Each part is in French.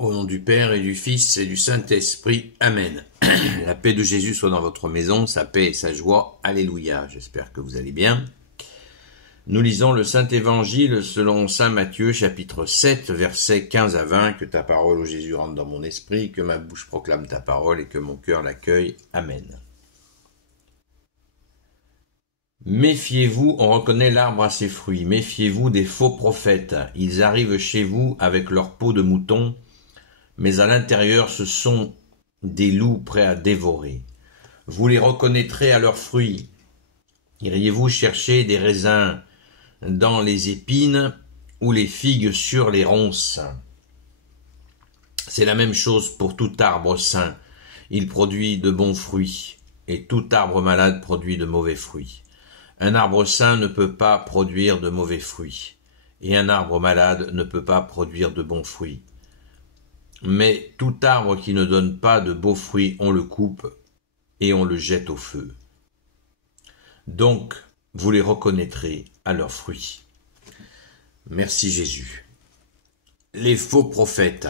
Au nom du Père et du Fils et du Saint-Esprit. Amen. La paix de Jésus soit dans votre maison, sa paix et sa joie. Alléluia. J'espère que vous allez bien. Nous lisons le Saint-Évangile selon Saint Matthieu, chapitre 7, versets 15 à 20. Que ta parole, ô Jésus, rentre dans mon esprit, que ma bouche proclame ta parole et que mon cœur l'accueille. Amen. Méfiez-vous, on reconnaît l'arbre à ses fruits. Méfiez-vous des faux prophètes. Ils arrivent chez vous avec leur peau de mouton, mais à l'intérieur ce sont des loups prêts à dévorer. Vous les reconnaîtrez à leurs fruits. Iriez-vous chercher des raisins dans les épines ou les figues sur les ronces? C'est la même chose pour tout arbre sain. Il produit de bons fruits, et tout arbre malade produit de mauvais fruits. Un arbre sain ne peut pas produire de mauvais fruits, et un arbre malade ne peut pas produire de bons fruits. Mais tout arbre qui ne donne pas de beaux fruits, on le coupe et on le jette au feu. Donc, vous les reconnaîtrez à leurs fruits. Merci Jésus. Les faux prophètes,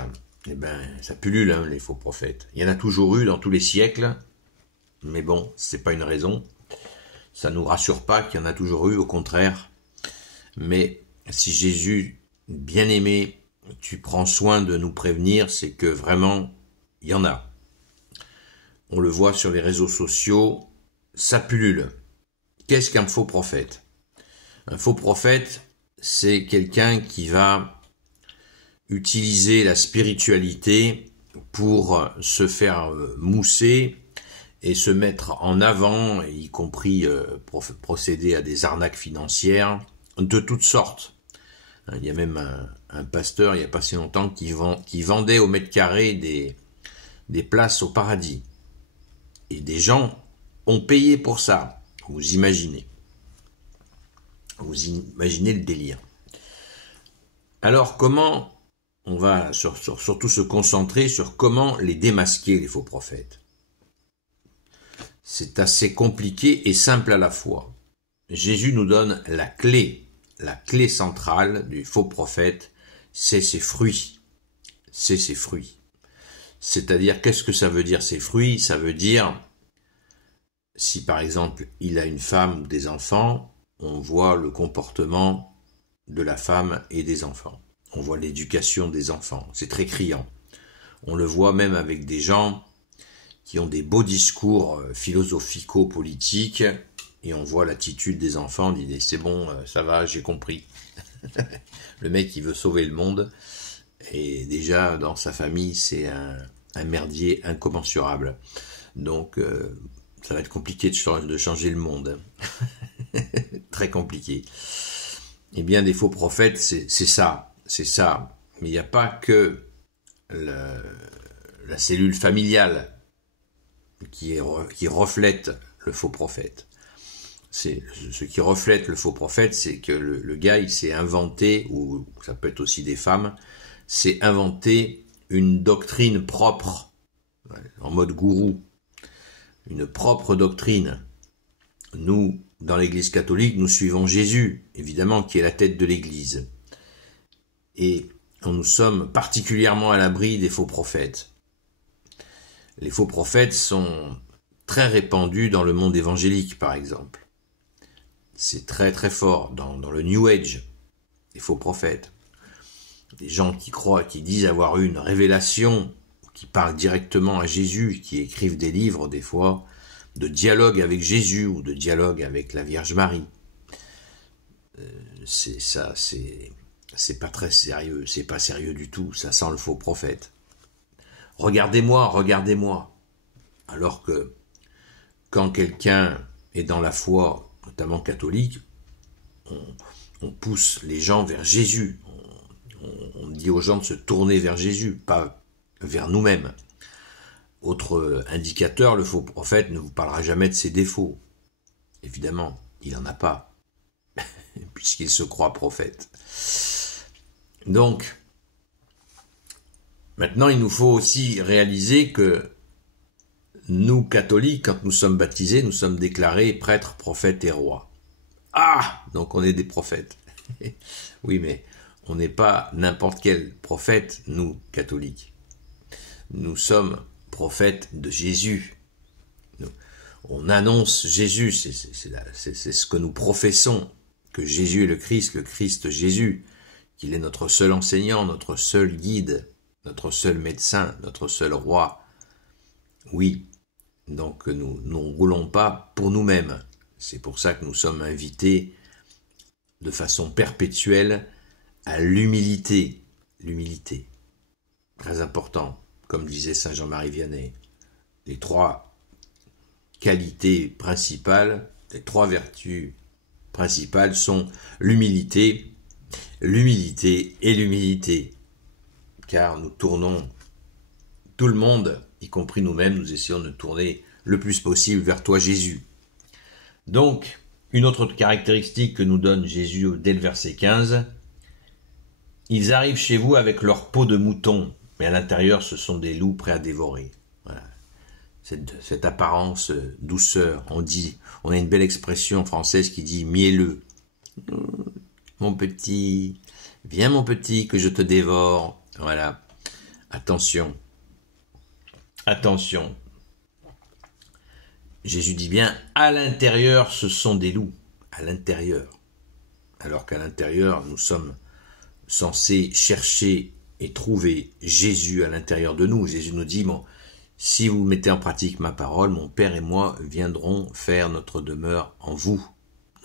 ça pullule, les faux prophètes. Il y en a toujours eu dans tous les siècles, mais bon, c'est pas une raison. Ça nous rassure pas qu'il y en a toujours eu, au contraire. Mais si Jésus, bien-aimé, tu prends soin de nous prévenir, c'est que vraiment, il y en a. On le voit sur les réseaux sociaux, ça pullule. Qu'est-ce qu'un faux prophète? Un faux prophète, c'est quelqu'un qui va utiliser la spiritualité pour se faire mousser et se mettre en avant, y compris procéder à des arnaques financières de toutes sortes. Il y a même un pasteur, il n'y a pas si longtemps, qui vendait au mètre carré des places au paradis. Et des gens ont payé pour ça. Vous imaginez. Vous imaginez le délire. Alors comment on va surtout se concentrer sur comment les démasquer, les faux prophètes? C'est assez compliqué et simple à la fois. Jésus nous donne la clé centrale du faux prophète, c'est ses fruits. C'est ses fruits. C'est-à-dire, qu'est-ce que ça veut dire ses fruits? Ça veut dire, si par exemple il a une femme ou des enfants, on voit le comportement de la femme et des enfants. On voit l'éducation des enfants. C'est très criant. On le voit même avec des gens qui ont des beaux discours philosophico-politiques, et on voit l'attitude des enfants, on dit c'est bon, ça va, j'ai compris. Le mec il veut sauver le monde, et déjà dans sa famille c'est un merdier incommensurable. Donc ça va être compliqué de changer le monde. Très compliqué. Eh bien des faux prophètes, c'est ça. Mais il n'y a pas que la cellule familiale qui reflète le faux prophète. C'est ce qui reflète le faux prophète, c'est que le gars il s'est inventé, ou ça peut être aussi des femmes, s'est inventé une doctrine propre, en mode gourou, une propre doctrine. Nous, dans l'Église catholique, nous suivons Jésus, évidemment, qui est la tête de l'Église. Et nous sommes particulièrement à l'abri des faux prophètes. Les faux prophètes sont très répandus dans le monde évangélique, par exemple. C'est très très fort dans le New Age, les faux prophètes. Des gens qui croient, qui disent avoir eu une révélation, qui parlent directement à Jésus, qui écrivent des livres des fois, de dialogue avec Jésus ou de dialogue avec la Vierge Marie. C'est pas très sérieux, c'est pas sérieux du tout, ça sent le faux prophète. Regardez-moi. Alors que quand quelqu'un est dans la foi, notamment catholique, on pousse les gens vers Jésus. On dit aux gens de se tourner vers Jésus, pas vers nous-mêmes. Autre indicateur, le faux prophète ne vous parlera jamais de ses défauts. Évidemment, il n'en a pas, puisqu'il se croit prophète. Donc, maintenant, il nous faut aussi réaliser que nous, catholiques, quand nous sommes baptisés, nous sommes déclarés prêtres, prophètes et rois. Ah! Donc on est des prophètes. Oui, mais on n'est pas n'importe quel prophète, nous, catholiques. Nous sommes prophètes de Jésus. On annonce Jésus, c'est ce que nous professons, que Jésus est le Christ Jésus, qu'il est notre seul enseignant, notre seul guide, notre seul médecin, notre seul roi. Oui, donc nous ne roulons pas pour nous-mêmes. C'est pour ça que nous sommes invités de façon perpétuelle à l'humilité. L'humilité, très important, comme disait Saint Jean-Marie Vianney. Les trois qualités principales, les trois vertus principales sont l'humilité, l'humilité et l'humilité. Car nous tournons, tout le monde, y compris nous-mêmes, nous essayons de tourner le plus possible vers toi Jésus. Donc, une autre caractéristique que nous donne Jésus dès le verset 15, ils arrivent chez vous avec leur peau de mouton, mais à l'intérieur ce sont des loups prêts à dévorer. Voilà. Cette apparence douceur, on a une belle expression française qui dit mielleux. Mon petit, viens mon petit que je te dévore. Voilà. Attention. Attention. Jésus dit bien, à l'intérieur ce sont des loups. À l'intérieur. Alors qu'à l'intérieur nous sommes censés chercher et trouver Jésus à l'intérieur de nous. Jésus nous dit, bon, si vous mettez en pratique ma parole, mon Père et moi viendrons faire notre demeure en vous.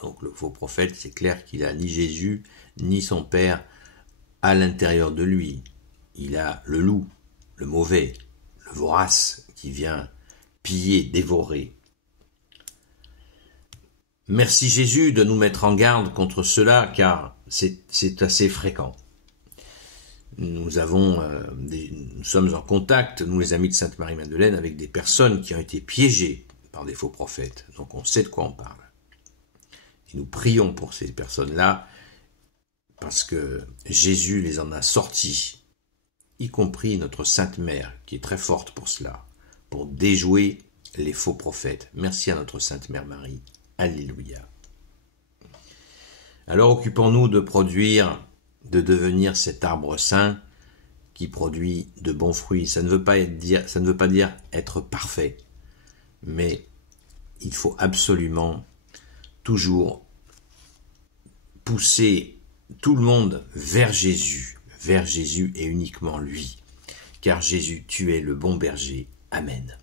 Donc le faux prophète, c'est clair qu'il a ni Jésus, ni son Père à l'intérieur de lui. Il a le loup, le mauvais, le vorace qui vient piller, dévorer. Merci Jésus de nous mettre en garde contre cela, car c'est assez fréquent. Nous sommes en contact, nous les amis de Sainte Marie-Madeleine, avec des personnes qui ont été piégées par des faux prophètes. Donc on sait de quoi on parle. Et nous prions pour ces personnes-là, parce que Jésus les en a sortis, y compris notre Sainte Mère, qui est très forte pour cela, pour déjouer les faux prophètes. Merci à notre Sainte Mère Marie. Alléluia. Alors occupons-nous de devenir cet arbre saint qui produit de bons fruits. Ça ne veut pas dire être parfait, mais il faut absolument toujours pousser tout le monde vers Jésus et uniquement lui. Car Jésus, tu es le bon berger. Amen.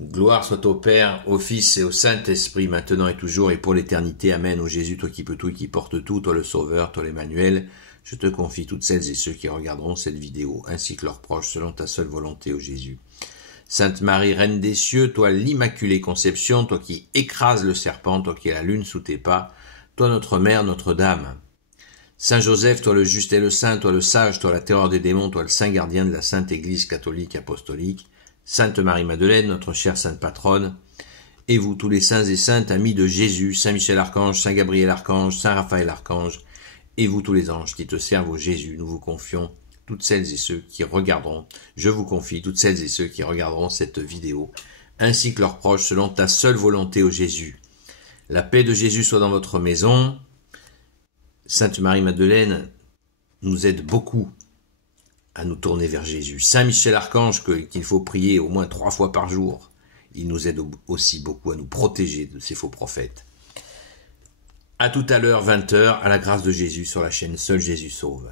Gloire soit au Père, au Fils et au Saint-Esprit, maintenant et toujours et pour l'éternité. Amen. Ô Jésus, toi qui peux tout et qui portes tout, toi le Sauveur, toi l'Emmanuel, je te confie toutes celles et ceux qui regarderont cette vidéo, ainsi que leurs proches, selon ta seule volonté, ô Jésus. Sainte Marie, Reine des cieux, toi l'Immaculée Conception, toi qui écrases le serpent, toi qui es la lune sous tes pas, toi notre Mère, Notre-Dame. Saint Joseph, toi le juste et le saint, toi le sage, toi la terreur des démons, toi le saint gardien de la Sainte Église catholique apostolique. Sainte Marie-Madeleine, notre chère Sainte Patronne, et vous tous les saints et saintes, amis de Jésus, Saint Michel Archange, Saint Gabriel Archange, Saint Raphaël Archange, et vous tous les anges qui te servent au Jésus, nous vous confions toutes celles et ceux qui regarderont, je vous confie toutes celles et ceux qui regarderont cette vidéo, ainsi que leurs proches, selon ta seule volonté au Jésus. La paix de Jésus soit dans votre maison. Sainte Marie-Madeleine nous aide beaucoup à nous tourner vers Jésus. Saint Michel Archange, qu'il faut prier au moins 3 fois par jour, il nous aide aussi beaucoup à nous protéger de ces faux prophètes. À tout à l'heure, 20h, à la grâce de Jésus sur la chaîne Seul Jésus Sauve.